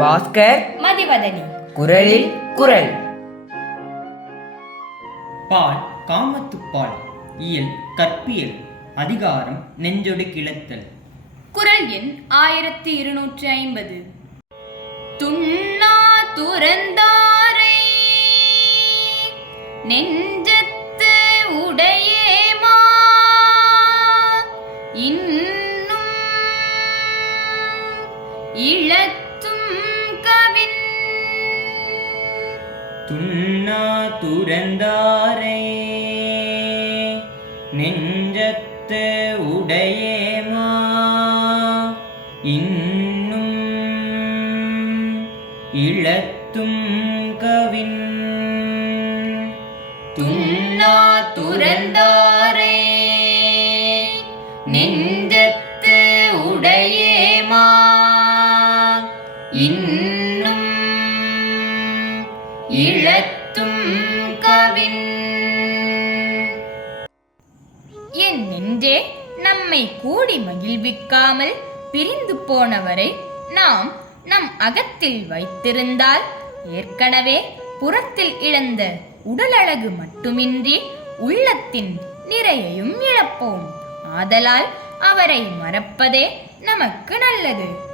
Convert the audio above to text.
பாஸ்கர் மதிவதனி. குரலில் குரல். பால் காமத்துப்பால் இயல் கற்பியல். அதிகாரம் நெஞ்சொடு கிளத்தல். குரல் எண் ஆயிரத்தி இருநூற்றி ஐம்பது. துண்ணா துறந்தாரை நெஞ்சத்து உடையேமா. இன்னும் இழத்தும் துண்ணா துறந்தாரே நெஞ்சத்து உடையேமா இன்னும் இழத்தும் கவின் துண்ணா துறந்தாரே நெஞ்சத்து இழத்தும் கவின். என் நெஞ்சே நம்மை கூடி மகிழ்விக்காமல் பிரிந்து போனவரை நாம் நம் அகத்தில் வைத்திருந்தால் ஏற்கனவே புறத்தில் இழந்த உடலழகு மட்டுமின்றி உள்ளத்தின் நிறையையும் இழப்போம். ஆதலால் அவரை மறப்பதே நமக்கு நல்லது.